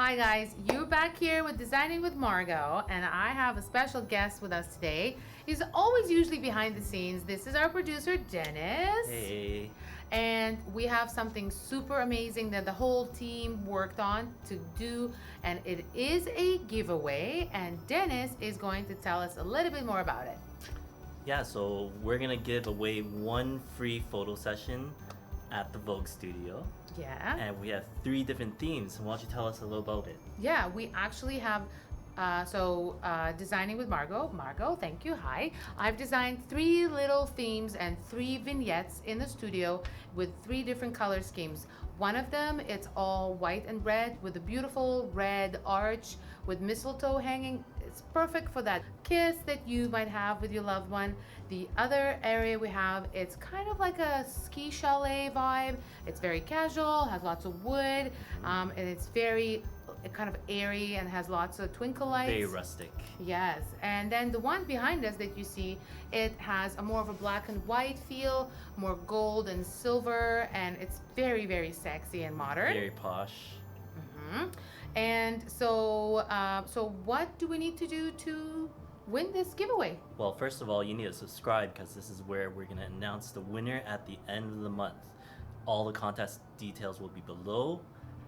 Hi guys, you're back here with Designing with Margo, and I have a special guest with us today. He's always usually behind the scenes. This is our producer, Dennis. Hey. And we have something super amazing that the whole team worked on to do, and it is a giveaway, and Dennis is going to tell us a little bit more about it. Yeah, so we're gonna give away one free photo session at the Vogue Studio. Yeah. And we have 3 different themes. Why don't you tell us a little about it? Yeah, we actually have Designing with Margo. Margo, thank you. Hi. I've designed 3 little themes and 3 vignettes in the studio with 3 different color schemes. One of them, it's all white and red with a beautiful red arch with mistletoe hanging. It's perfect for that kiss that you might have with your loved one. The other area we have, it's kind of like a ski chalet vibe. It's very casual, has lots of wood, and it's very kind of airy and has lots of twinkle lights. Very rustic. Yes, and then the one behind us that you see, it has a more of a black and white feel, more gold and silver, and it's very, very sexy and modern. Very posh. Mm-hmm. And so what do we need to do to win this giveaway? Well, first of all, you need to subscribe because this is where we're gonna announce the winner at the end of the month. All the contest details will be below,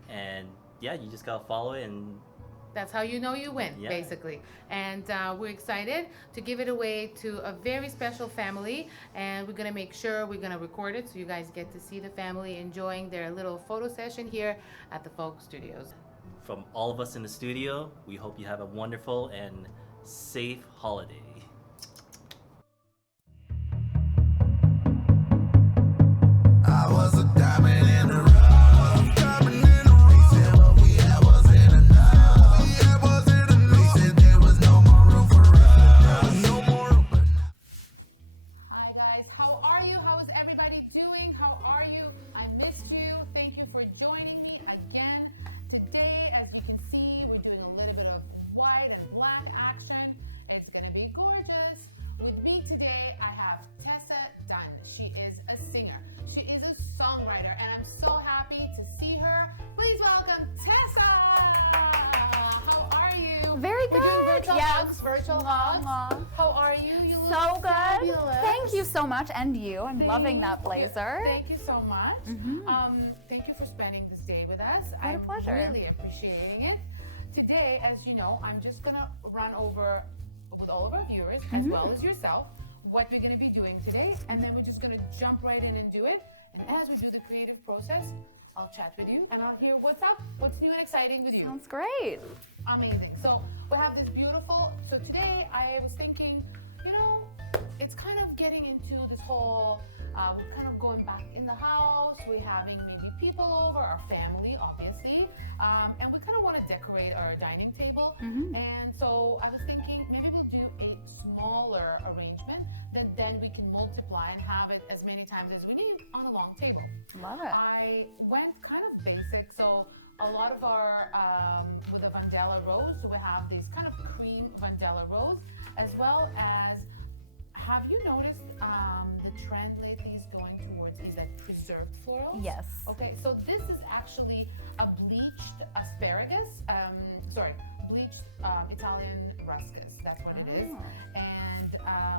and yeah, you just gotta follow it, and that's how you know you win, basically. And we're excited to give it away to a very special family, and we're gonna make sure we're gonna record it so you guys get to see the family enjoying their little photo session here at the Vogue Studios. from all of us in the studio, we hope you have a wonderful and safe holiday. I was a diamond in the rough, diamond in the rough. They said what we had wasn't enough. They said there was no more room for us. No more room for us. Hi guys, how are you? How is everybody doing? How are you? I missed you. Thank you for joining me again. Today, as you can see, we're doing a little bit of white and black action. It's gonna be gorgeous. With me today, I have Tessah. She is a singer. She is a songwriter, and I'm so happy to see her. Please welcome Tessah. How are you? Very We're doing good. virtual Yes. hugs, virtual hugs. Aw. How are you? You look So good. fabulous. Thank you so much, and you. I'm Thank loving you. that blazer. Thank you so much. Thank you for spending this day with us. What a I'm pleasure. really appreciating it. Today, as you know, I'm just gonna run over with all of our viewers as well as yourself what we're gonna be doing today, and then we're just gonna jump right in and do it. And as we do the creative process, I'll chat with you and I'll hear what's up, what's new and exciting with you. Sounds great. Amazing. So we have this beautiful, so today I was thinking, you know, it's kind of getting into this whole, we're kind of going back in the house, we're having maybe people over, our family, obviously, and we kind of want to decorate our dining table. And so I was thinking maybe we'll do a smaller arrangement, then we can multiply and have it as many times as we need on a long table. Love it. I went kind of basic, so a lot of our with the Vandella rose, so we have these kind of cream Vandella rose, as well as, have you noticed the trend lately is going towards these like preserved florals? Yes. Okay, so this is actually a bleached asparagus, bleached Italian ruscus. That's what it is, Oh. and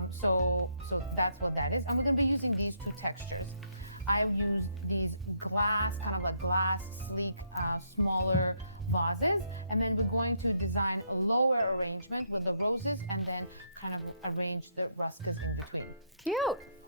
so that's what that is. And we're gonna be using these 2 textures. I've used these glass, kind of like glass, sleek, smaller vases, and then we're going to design a lower arrangement with the roses, and then kind of arrange the ruscus in between. Cute.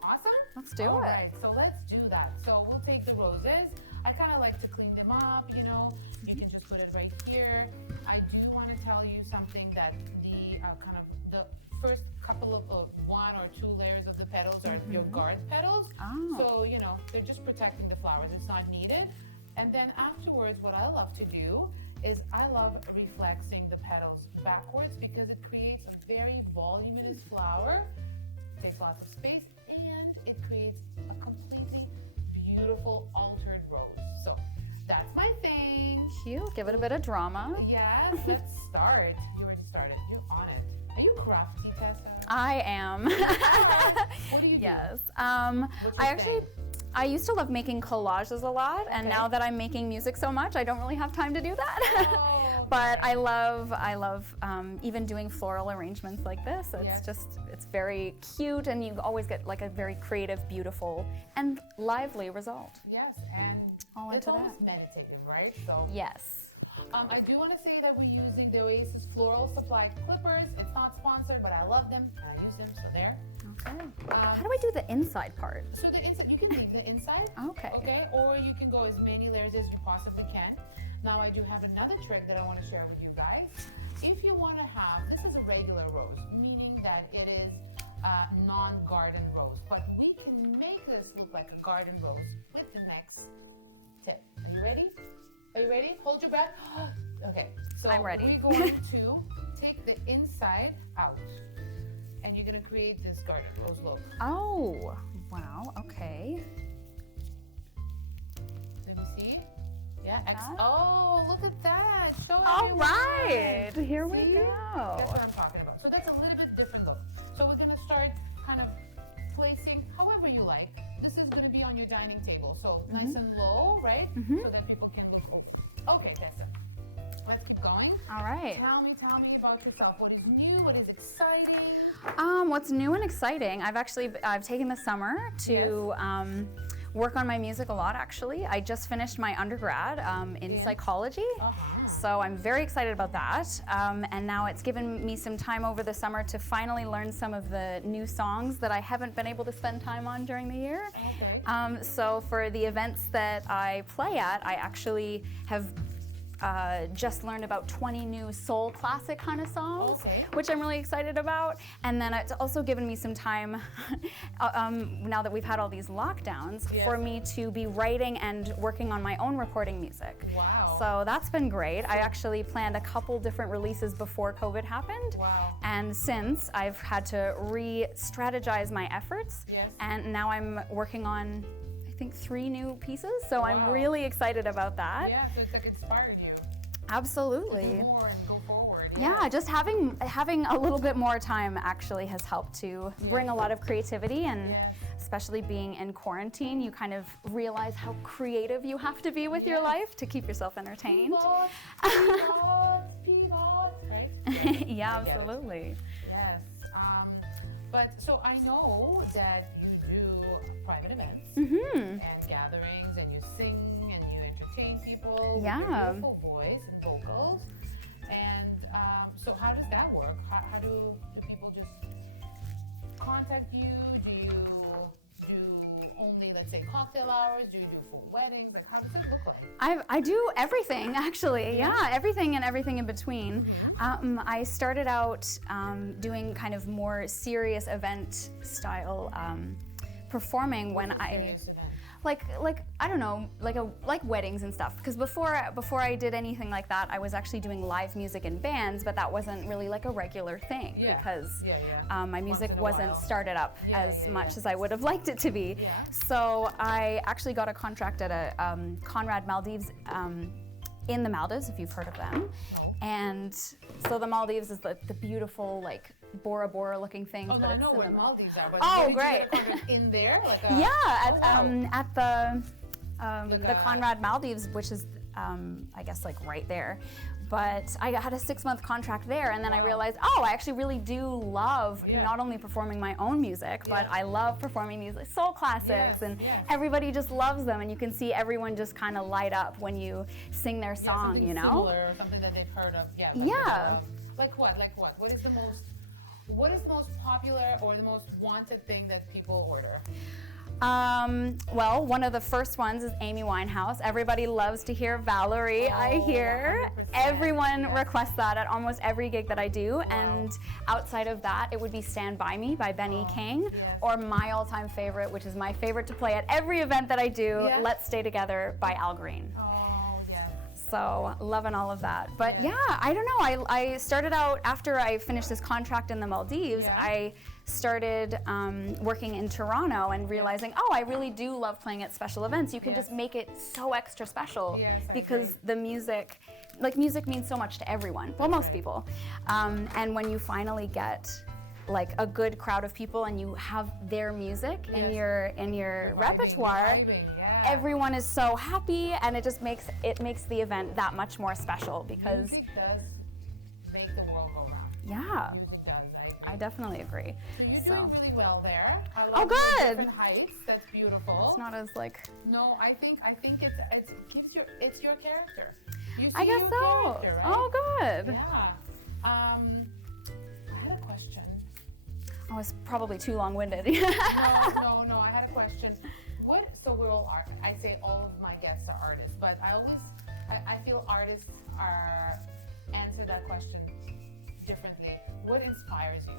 Awesome. Let's do All it. right, so let's do that. So we'll take the roses. I kind of like to clean them up, you know. You can just put it right here. I do want to tell you something, that the kind of the first couple of 1 or 2 layers of the petals are your guard petals. Oh. So, you know, they're just protecting the flowers. It's not needed. And then afterwards, what I love to do is I love reflexing the petals backwards because it creates a very voluminous flower, takes lots of space, and it creates a completely beautiful altered rose. So that's my thing. Cute. Give it a bit of drama. Yes, let's start. You already started. You're on it. Are you crafty, Tessah? I am. What do you do? Yes. What's your I actually, thing? I used to love making collages a lot, and now that I'm making music so much, I don't really have time to do that. Oh, But I love even doing floral arrangements like this. It's very cute, and you always get like a very creative, beautiful, and lively result. yes, and All it's into almost that. meditative, right? So Yes. I do want to say that we're using the Oasis Floral Supply clippers. It's not sponsored, but I love them and I use them, so there. Okay. How do I do the inside part? So the inside, you can leave the inside. Okay. Okay, or you can go as many layers as you possibly can. Now I do have another trick that I want to share with you guys. If you want to have, this is a regular rose, meaning that it is non-garden rose, but we can make this look like a garden rose with the next tip. Are you ready? Are you ready? Hold your breath. Okay, so I'm ready. we're going to take the inside out, and you're gonna create this garden rose look. Oh, wow. Okay. Let me see. Yeah. Like that? Oh, look at that. Show All everyone. right. Here we See? go. That's what I'm talking about. So that's a little bit different look. So we're gonna start kind of placing however you like. This is gonna be on your dining table. So nice and low, right? So that people can look over. Okay, Tessah. Let's keep going. All right. Tell me about yourself. What is new? What is exciting? What's new and exciting? I've taken the summer to work on my music a lot. Actually, I just finished my undergrad in psychology. So I'm very excited about that. And now it's given me some time over the summer to finally learn some of the new songs that I haven't been able to spend time on during the year. Okay. So for the events that I play at, I actually have just learned about 20 new soul classic kind of songs, which I'm really excited about. And then it's also given me some time, now that we've had all these lockdowns, for me to be writing and working on my own recording music. Wow. So that's been great. I actually planned a couple different releases before COVID happened. Wow. And since, I've had to re-strategize my efforts. Yes. And now I'm working on, I think, 3 new pieces. So I'm Wow. really excited about that. Yeah, so it's like inspired you. Absolutely. Do more and go forward. Yeah, just having a little bit more time actually has helped to bring a lot of creativity, and especially being in quarantine, you kind of realize how creative you have to be with your life to keep yourself entertained. Pivot, right? Yeah, absolutely. Yes. But so I know that you do private events Mm-hmm. and gatherings, and you sing and you entertain people Yeah. with your beautiful voice and vocals. And so how does that work? How do people just contact you? Do you do only, let's say, cocktail hours? Do you do full weddings? Like, how does it look like? I do everything, actually. Yeah, everything and everything in between. I started out doing kind of more serious event style performing when Serious event. like I don't know, like weddings and stuff. Because before I did anything like that, I was actually doing live music in bands, but that wasn't really like a regular thing because my music in a wasn't while. started up as much as I would have liked it to be. Yeah. So I actually got a contract at a Conrad Maldives in the Maldives, if you've heard of them. And so the Maldives is the beautiful, like, Bora Bora looking things. Oh, no, but I it's know in where the- Maldives are, but Oh, did you great. get a contract in there? Like a, Yeah, at the Like Conrad Maldives, which is I guess like right there. But I had a 6-month contract there, and then I realized, I actually really do love not only performing my own music, but I love performing these soul classics, and everybody just loves them, and you can see everyone just kind of light up when you sing their song, something you know? similar, something that they've heard of. Yeah. Like what? Like what? What is the most popular or the most wanted thing that people order? Well, one of the first ones is Amy Winehouse. Everybody loves to hear Valerie, I hear. 100%, Everyone requests that at almost every gig that I do. And outside of that, it would be Stand By Me by Benny King, or my all-time favorite, which is my favorite to play at every event that I do, Let's Stay Together by Al Green. Oh, yes. So loving all of that. But yeah, I don't know. I started out, after I finished this contract in the Maldives, I started working in Toronto and realizing, I really do love playing at special events. You can just make it so extra special because the music means so much to everyone. Well, most people. And when you finally get like a good crowd of people and you have their music in Yes. your Vibing, repertoire, vibing, yeah. everyone is so happy, and it just makes the event that much more special because Music does make the world go round. yeah, Music does. I definitely agree. So you're So doing really well there. I love Oh, the good. different heights. That's beautiful. it's not as like No, I think it's keeps it's your character. You see I guess your so. character, right? Oh, good. Yeah. I had a question. I was probably too long-winded. No. I had a question. So we're all art. I say all of my guests are artists, but I feel artists answer that question differently. What inspires you?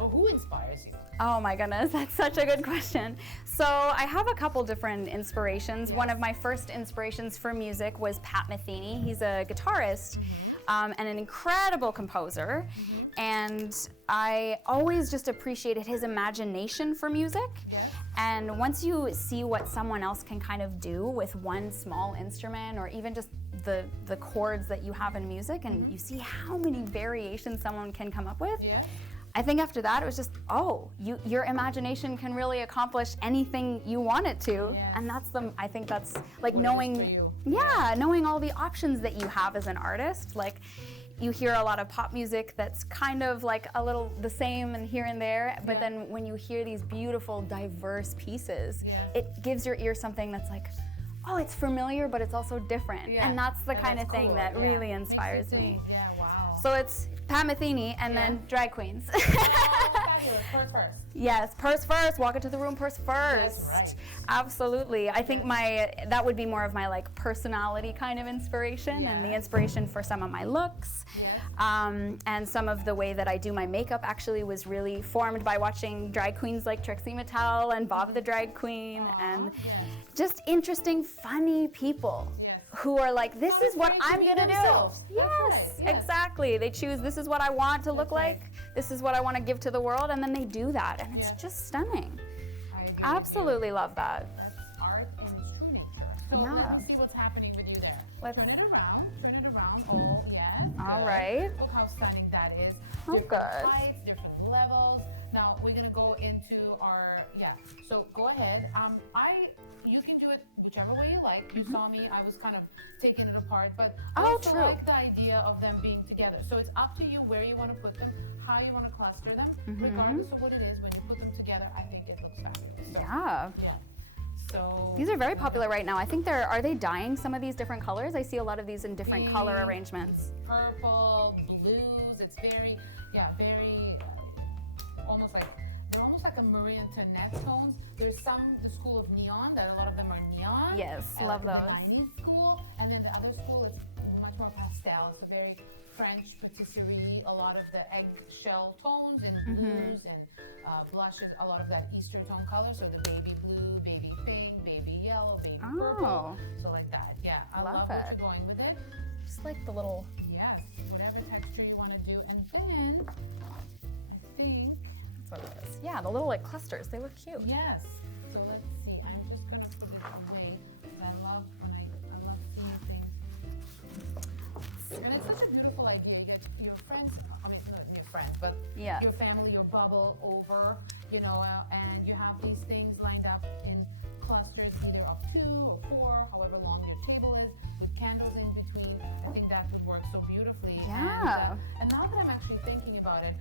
Or who inspires you? Oh my goodness, that's such a good question. So I have a couple different inspirations. Yes. One of my first inspirations for music was Pat Metheny. He's a guitarist and an incredible composer. And I always just appreciated his imagination for music. Yes. And once you see what someone else can kind of do with one small instrument, or even just the chords that you have in music, and you see how many variations someone can come up with, Yes. I think after that it was just, your imagination can really accomplish anything you want it to. Yes. And I think that's like What it is for knowing, you. knowing all the options that you have as an artist. Like, you hear a lot of pop music that's kind of like a little the same and here and there, but Yeah. then when you hear these beautiful, diverse pieces, Yes. it gives your ear something that's like, oh, it's familiar, but it's also different. Yeah. And that's the And kind that's of thing cool, that yeah. really Makes inspires you me. think, yeah, wow. So it's Pat Metheny and Yeah. then drag queens. Oh, fabulous. First. Yes, purse first, walk into the room purse first. right. Absolutely. I think that would be more of my like personality kind of inspiration, and the Yeah. inspiration for some of my looks. Yes. And some of the way that I do my makeup actually was really formed by watching drag queens like Trixie Mattel and Bob the Drag Queen, and just interesting, funny people Yes. who are like, this is what afraid to I'm be gonna do. themselves. That's Yes, right, yes. exactly. They choose, this is what I want to look right. like, this is what I want to give to the world, and then they do that, and it's Yes. just stunning. I agree with you. Absolutely love that. That's art in its true nature. So Yeah. let me see what's happening with you there. Let's- Turn it around. Oh, yes. All good. right. Look how stunning that is. Oh, Different good. heights, different levels. Now we're gonna go into our So go ahead. You can do it whichever way you like. You saw me. I was kind of taking it apart, but I Mm-hmm. Oh, also true. like the idea of them being together. So it's up to you where you want to put them, how you want to cluster them. Mm-hmm. Regardless of what it is, when you put them together, I think it looks fabulous. So, Yeah. yeah. So These are very popular right now. I think are they dyeing some of these different colors? I see a lot of these in different color Pink. arrangements. Purple, blues. It's very, almost like they're almost like a marie Antoinette tones. There's the school of neon. That a lot of them are neon. Yes, and love the those. Vietnamese school, and then the other school is much more pastel. So very French patisserie. A lot of the eggshell tones and Mm-hmm. blues and blushes. A lot of that Easter tone color. So the baby blue, baby pink, baby yellow, baby purple. Oh. So like that. Yeah, I Love love what it. you're going with it. Just like the little. Yes, whatever texture you want to do. And then, let's see. That's what it is. Yeah, the little like clusters. They look cute. Yes. So let's see. I'm just going to put it away. I love seeing things. And it's such a beautiful idea. You get your friends, not your friends, but Yeah. your family, your bubble over, and you have these things lined up in clusters, either of 2 or 4, however long your table is, with candles in between. I think that would work so beautifully. Yeah. And now that I'm actually thinking about it,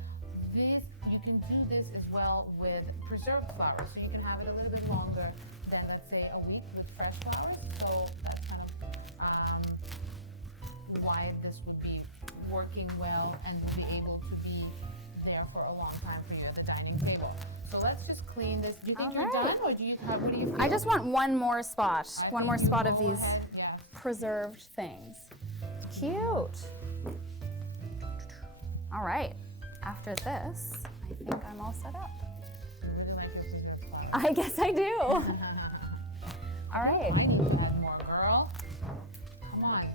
you can do this as well with preserved flowers. So you can have it a little bit longer than, let's say, a week with fresh flowers. So that's kind of why this would be working well and be able to be there for a long time for you at the dining table. So let's just clean this. Do you think All you're right. done, or what do you feel? I just want one more spot. One more spot of Go these ahead, yeah. preserved things. Cute. All right. After this, I think I'm all set up. Would you like to see this flower? I guess I do. All right. I need to add more, girl. Come on.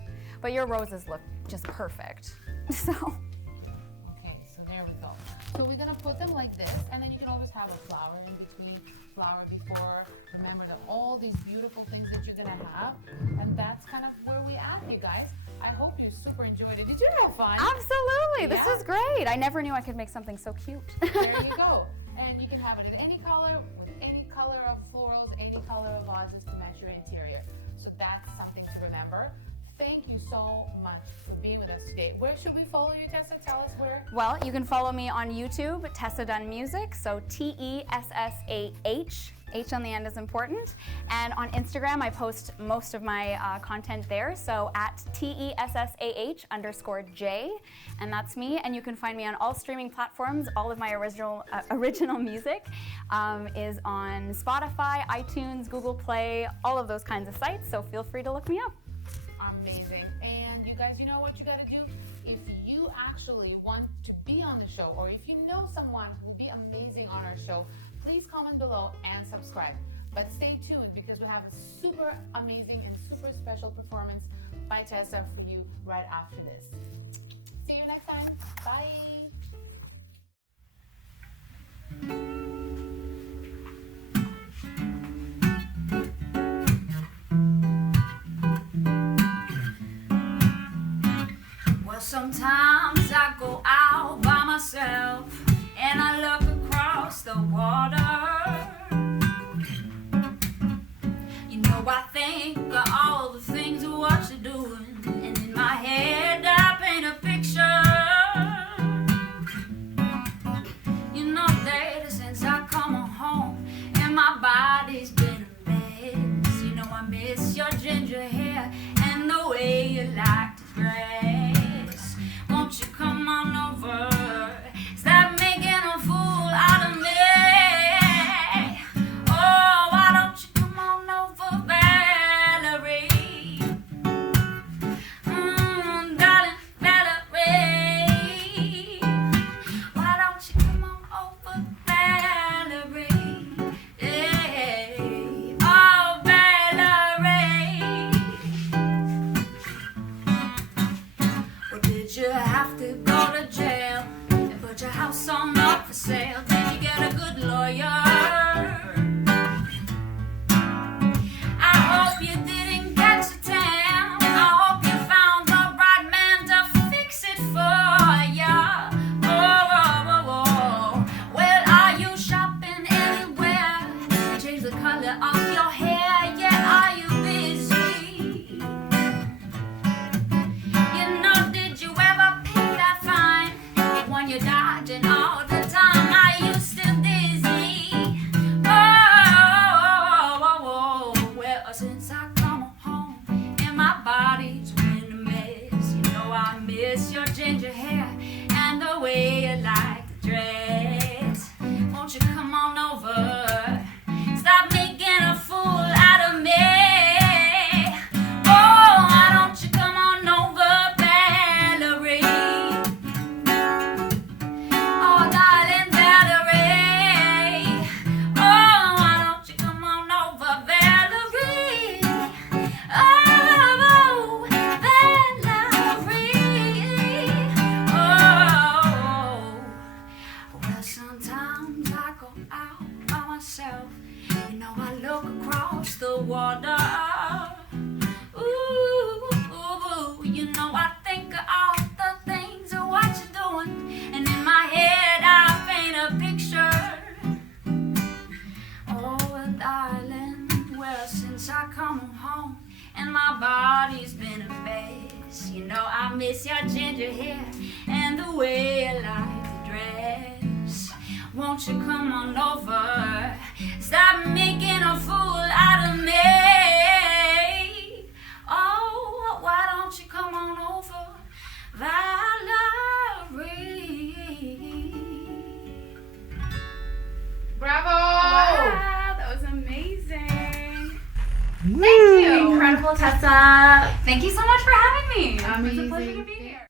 But your roses look just perfect. So, Okay, so there we go. So we're gonna put them like this, and then you can always have a flower in between. flower before. Remember that all these beautiful things that you're gonna have, and that's kind of where we at, you guys. I hope you super enjoyed it. Did you have fun? Absolutely. This Yeah. is great. I never knew I could make something so cute. There you go. And you can have it in any color, with any color of florals, any color of vases to match your interior. So that's something to remember. Thank you so much for being with us today. Where should we follow you, Tessah? Tell us where. Well, you can follow me on YouTube, Tessah Done Music, so TESSAH. H on the end is important. And on Instagram, I post most of my content there, so at TESSAH_J, and that's me. And you can find me on all streaming platforms. All of my original music is on Spotify, iTunes, Google Play, all of those kinds of sites, so feel free to look me up. Amazing. And you guys, you know what you got to do? If you actually want to be on the show, or if you know someone who will be amazing on our show, please comment below and subscribe. But stay tuned because we have a super amazing and super special performance by Tessah for you right after this. See you next time. Bye. Well, sometimes I go out by myself and I look across the water. You know, I think of all the things of what you're doing, and in my head I paint a picture. You know that since I come home and my body's been a mess. You know I miss your ginger hair and the way you like to dress. Won't you come on over? Stop making a fool out of me. Oh, why don't you come on over, Valerie? Darling Valerie. Why don't you come on over, Valerie? Hey, oh, Valerie. Well, did you have to go to jail and put your house on up for sale? Did you get a good lawyer? I hope you didn't catch a tan. I hope you found the right man to fix it for ya. Oh. Well, are you shopping anywhere? Change the color of your hair. Yeah, are you busy? You know, did you ever pay that fine when you're dodging all the time? Are you still dizzy? Oh. Well, since I come home and my body's been a mess, you know I miss your ginger hair and the way you like to dress. Won't you come on over? Stop making a fool out of me. Oh, why don't you come on over, Valerie? Oh, darling Valerie. Oh, why don't you come on over, Valerie? Oh, Valerie. Oh, well, sometimes I go out by myself. You know, I look across the water. Ooh, you know, I think of all the things of what you're doing, and in my head I paint a picture. Oh, well, darling, well, since I come home and my body's been a mess, you know, I miss your ginger hair and the way you like to dress. Won't you come on over? Stop making a fool out of me. Oh, why don't you come on over, Valerie? Bravo! Wow, that was amazing. Thank you. Incredible, Tessah. Thank you so much for having me. It was a pleasure Amazing. to be here.